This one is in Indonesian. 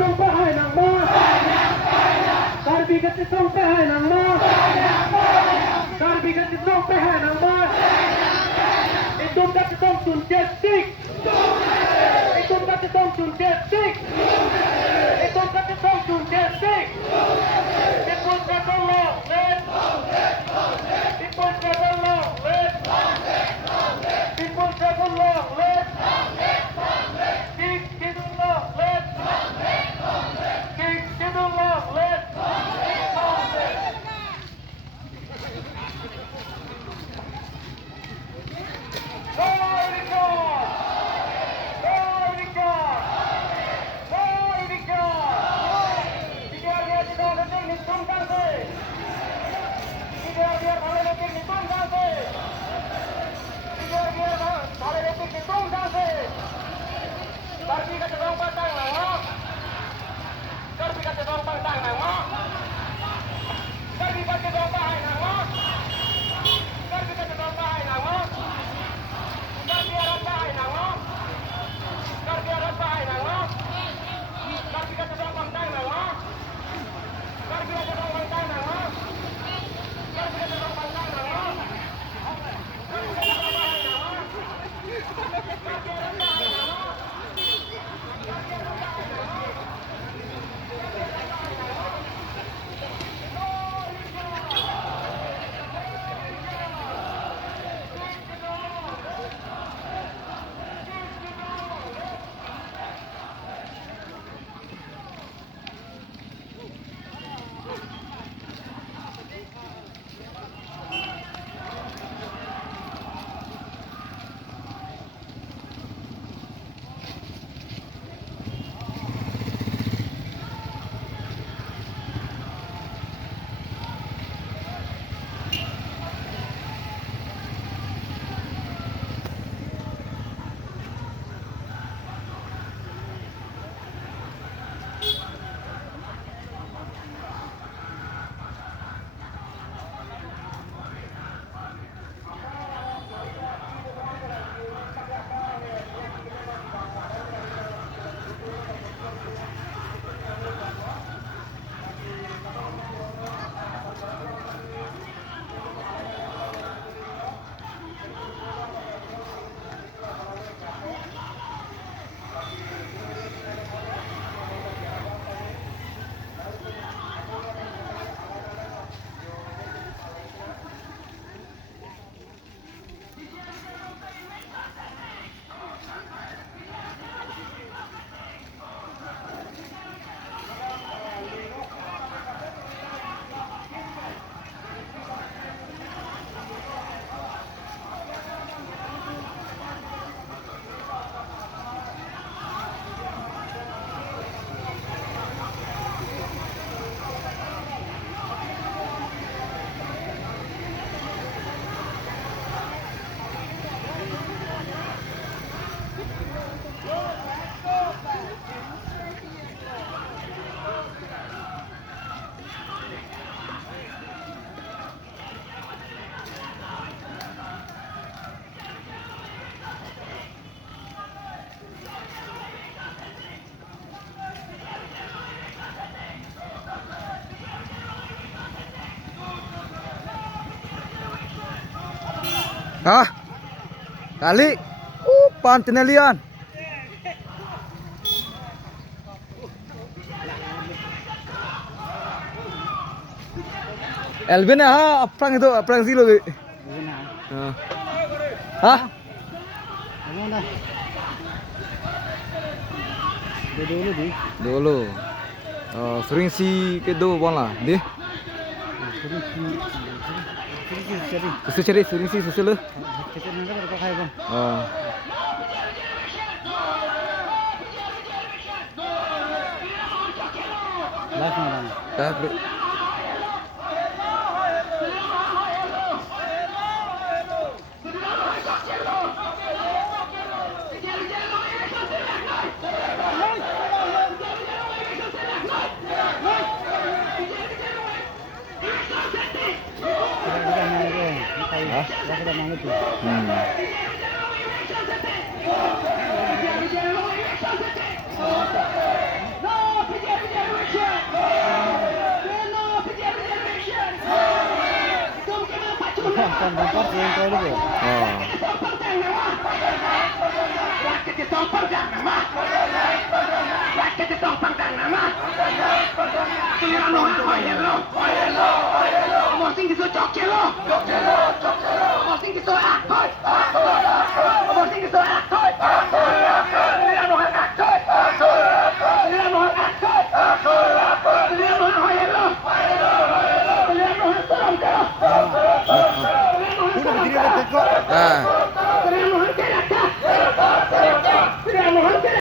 ต้องไปให้นางมาการบีกันจะต้องไปให้นางมาการบีกันจะต้องไปให้นางมาitu kanจะต้องจุนเจ็ดสิกitu kanจะต้องจุนเจ็ดสิกitu kanจะต้องจุนเจ็ดสิกitu kanจะลงเล่นitu kanจะลงเล่นitu kanจะลงเล่นกิกกิดูลงเล่นกิกกิดูลงเล่นAh, kali, pantinelian. Elvin ha, aprang sih lo. Hah? Dulu. Sering sih ke do bola, deh. Susu ceri, sering sih susu lo. dapat yang kau dulu. Oh. Mau sing disucok lo.